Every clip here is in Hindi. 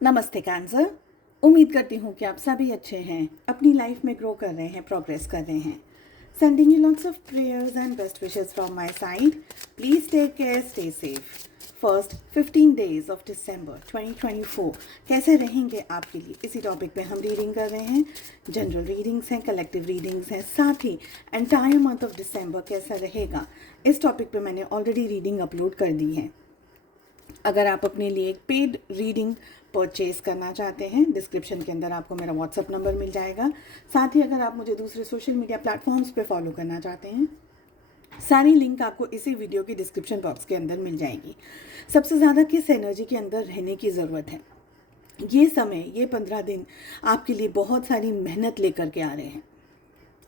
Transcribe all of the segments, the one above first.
नमस्ते कैंसर। उम्मीद करती हूँ कि आप सभी अच्छे हैं, अपनी लाइफ में ग्रो कर रहे हैं, प्रोग्रेस कर रहे हैं। Sending you lots of prayers and best wishes from my side. Please take care, stay safe. First 15 days of December 2024 कैसे रहेंगे आपके लिए, इसी टॉपिक पे हम रीडिंग कर रहे हैं। जनरल रीडिंग्स हैं, कलेक्टिव रीडिंग्स हैं, साथ ही एंटायर मंथ ऑफ दिसंबर कैसा रहेगा, इस टॉपिक पे मैंने ऑलरेडी रीडिंग अपलोड कर दी है। अगर आप अपने लिए एक पेड रीडिंग परचेज करना चाहते हैं, डिस्क्रिप्शन के अंदर आपको मेरा व्हाट्सअप नंबर मिल जाएगा। साथ ही अगर आप मुझे दूसरे सोशल मीडिया प्लेटफॉर्म्स पे फॉलो करना चाहते हैं, सारी लिंक आपको इसी वीडियो की डिस्क्रिप्शन बॉक्स के अंदर मिल जाएगी। सबसे ज़्यादा किस एनर्जी के अंदर रहने की ज़रूरत है, ये समय, ये 15 दिन आपके लिए बहुत सारी मेहनत लेकर के आ रहे हैं।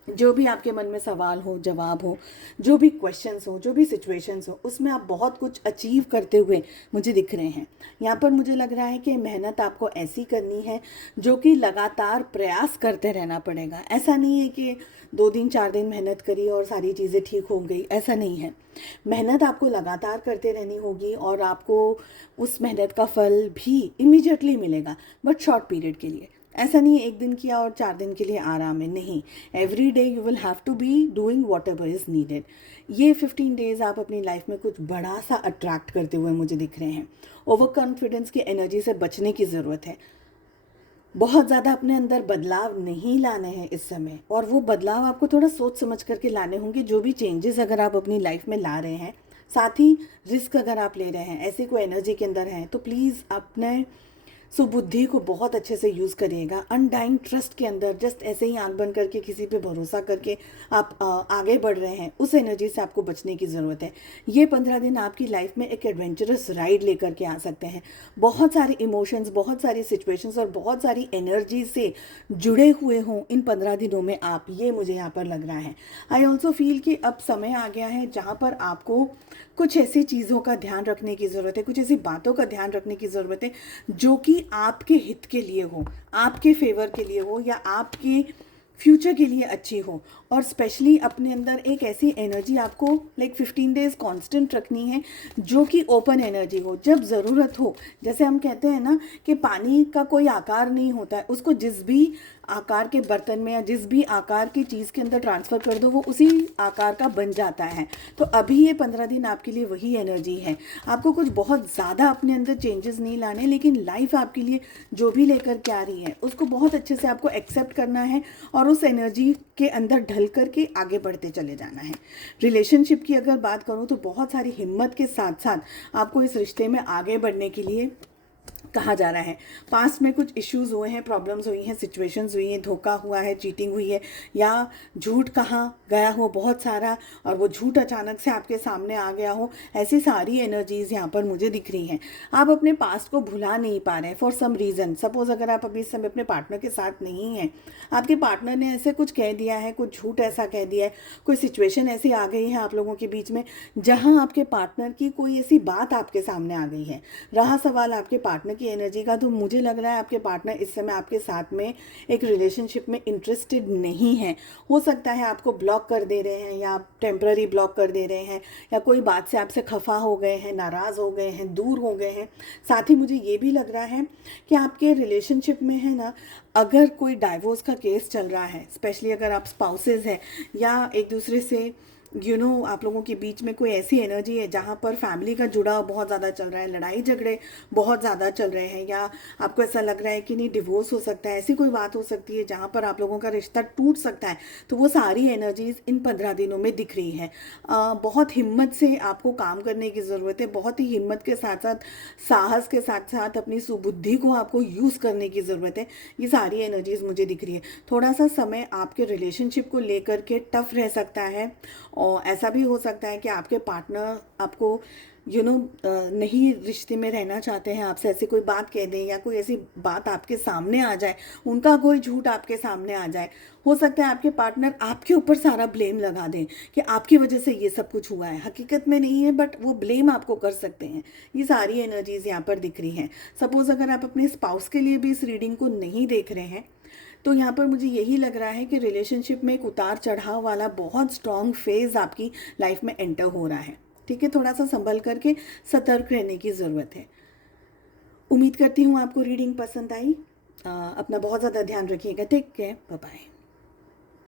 जो भी आपके मन में सवाल हो, जवाब हो, जो भी क्वेश्चंस हो, जो भी सिचुएशंस हो, उसमें आप बहुत कुछ अचीव करते हुए मुझे दिख रहे हैं। यहाँ पर मुझे लग रहा है कि मेहनत आपको ऐसी करनी है जो कि लगातार प्रयास करते रहना पड़ेगा। ऐसा नहीं है कि 2 दिन 4 दिन मेहनत करी और सारी चीज़ें ठीक हो गई, ऐसा नहीं है। मेहनत आपको लगातार करते रहनी होगी और आपको उस मेहनत का फल भी इमीडिएटली मिलेगा, बट शॉर्ट पीरियड के लिए। ऐसा नहीं है 1 दिन किया और 4 दिन के लिए आराम है, नहीं। Every day you will have to be doing whatever is needed. ये 15 डेज़ आप अपनी लाइफ में कुछ बड़ा सा अट्रैक्ट करते हुए मुझे दिख रहे हैं। ओवर कॉन्फिडेंस की एनर्जी से बचने की ज़रूरत है। बहुत ज़्यादा अपने अंदर बदलाव नहीं लाने हैं इस समय, और वो बदलाव आपको थोड़ा सोच समझ करके लाने होंगे। जो भी चेंजेस अगर आप अपनी लाइफ में ला रहे हैं, साथ ही रिस्क अगर आप ले रहे हैं, ऐसी कोई एनर्जी के अंदर हैं, तो प्लीज़ अपने सुबुद्धि को बहुत अच्छे से यूज़ करिएगा। अनडाइंग ट्रस्ट के अंदर जस्ट ऐसे ही आंख बंद करके किसी पे भरोसा करके आप आगे बढ़ रहे हैं, उस एनर्जी से आपको बचने की ज़रूरत है। ये 15 दिन आपकी लाइफ में एक एडवेंचरस राइड लेकर के आ सकते हैं। बहुत सारे इमोशंस, बहुत सारी सिचुएशंस और बहुत सारी एनर्जी से जुड़े हुए हों इन 15 दिनों में आप, ये मुझे यहाँ पर लग रहा है। आई ऑल्सो फील कि अब समय आ गया है जहाँ पर आपको कुछ ऐसी चीज़ों का ध्यान रखने की ज़रूरत है, कुछ ऐसी बातों का ध्यान रखने की ज़रूरत है जो कि आपके हित के लिए हो, आपके फेवर के लिए हो, या आपके फ्यूचर के लिए अच्छी हो। और स्पेशली अपने अंदर एक ऐसी एनर्जी आपको 15 डेज कांस्टेंट रखनी है जो कि ओपन एनर्जी हो। जब ज़रूरत हो, जैसे हम कहते हैं ना कि पानी का कोई आकार नहीं होता है, उसको जिस भी आकार के बर्तन में या जिस भी आकार की चीज़ के अंदर ट्रांसफ़र कर दो, वो उसी आकार का बन जाता है। तो अभी ये 15 दिन आपके लिए वही एनर्जी है। आपको कुछ बहुत ज़्यादा अपने अंदर चेंजेस नहीं लाने, लेकिन लाइफ आपके लिए जो भी लेकर के आ रही है उसको बहुत अच्छे से आपको एक्सेप्ट करना है और उस एनर्जी के अंदर ढल करके आगे बढ़ते चले जाना है। रिलेशनशिप की अगर बात करूँ तो बहुत सारी हिम्मत के साथ साथ आपको इस रिश्ते में आगे बढ़ने के लिए कहा जा रहा है। पास्ट में कुछ इश्यूज हुए हैं, प्रॉब्लम्स हुई हैं, सिचुएशंस हुई हैं, धोखा हुआ है, चीटिंग हुई है, या झूठ कहाँ गया हो बहुत सारा और वो झूठ अचानक से आपके सामने आ गया हो, ऐसी सारी एनर्जीज यहाँ पर मुझे दिख रही हैं। आप अपने पास्ट को भुला नहीं पा रहे हैं फॉर सम रीज़न। सपोज अगर आप अभी इस समय अपने पार्टनर के साथ नहीं हैं, आपके पार्टनर ने ऐसे कुछ कह दिया है, कुछ झूठ ऐसा कह दिया है, कोई सिचुएशन ऐसी आ गई है आप लोगों के बीच में जहाँ आपके पार्टनर की कोई ऐसी बात आपके सामने आ गई है। रहा सवाल आपके पार्टनर की एनर्जी का, तो मुझे लग रहा है आपके पार्टनर इस समय आपके साथ में एक रिलेशनशिप में इंटरेस्टेड नहीं है। हो सकता है आपको ब्लॉक कर दे रहे हैं, या आप टेम्पररी ब्लॉक कर दे रहे हैं, या कोई बात से आपसे खफा हो गए हैं, नाराज़ हो गए हैं, दूर हो गए हैं। साथ ही मुझे ये भी लग रहा है कि आपके रिलेशनशिप में है ना, अगर कोई डाइवोर्स का केस चल रहा है, स्पेशली अगर आप स्पाउसेस हैं या एक दूसरे से आप लोगों के बीच में कोई ऐसी एनर्जी है जहाँ पर फैमिली का जुड़ाव बहुत ज़्यादा चल रहा है, लड़ाई झगड़े बहुत ज़्यादा चल रहे हैं, या आपको ऐसा लग रहा है कि नहीं डिवोर्स हो सकता है, ऐसी कोई बात हो सकती है जहाँ पर आप लोगों का रिश्ता टूट सकता है, तो वो सारी एनर्जीज इन 15 दिनों में दिख रही है। बहुत हिम्मत से आपको काम करने की ज़रूरत है, बहुत ही हिम्मत के साथ साथ साहस के साथ साथ अपनी सुबुद्धि को आपको यूज़ करने की ज़रूरत है। ये सारी एनर्जीज मुझे दिख रही है। थोड़ा सा समय आपके रिलेशनशिप को लेकर के टफ रह सकता है, और ऐसा भी हो सकता है कि आपके पार्टनर आपको नहीं रिश्ते में रहना चाहते हैं, आपसे ऐसी कोई बात कह दें, या कोई ऐसी बात आपके सामने आ जाए, उनका कोई झूठ आपके सामने आ जाए। हो सकता है आपके पार्टनर आपके ऊपर सारा ब्लेम लगा दें कि आपकी वजह से ये सब कुछ हुआ है। हकीकत में नहीं है, बट वो ब्लेम आपको कर सकते हैं। ये सारी एनर्जीज यहाँ पर दिख रही हैं। सपोज अगर आप अपने स्पाउस के लिए भी इस रीडिंग को नहीं देख रहे हैं, तो यहाँ पर मुझे यही लग रहा है कि रिलेशनशिप में एक उतार चढ़ाव वाला बहुत स्ट्रॉन्ग फेज़ आपकी लाइफ में एंटर हो रहा है। ठीक है, थोड़ा सा संभल करके सतर्क रहने की ज़रूरत है। उम्मीद करती हूँ आपको रीडिंग पसंद आई। अपना बहुत ज़्यादा ध्यान रखिएगा। Take care, bye bye.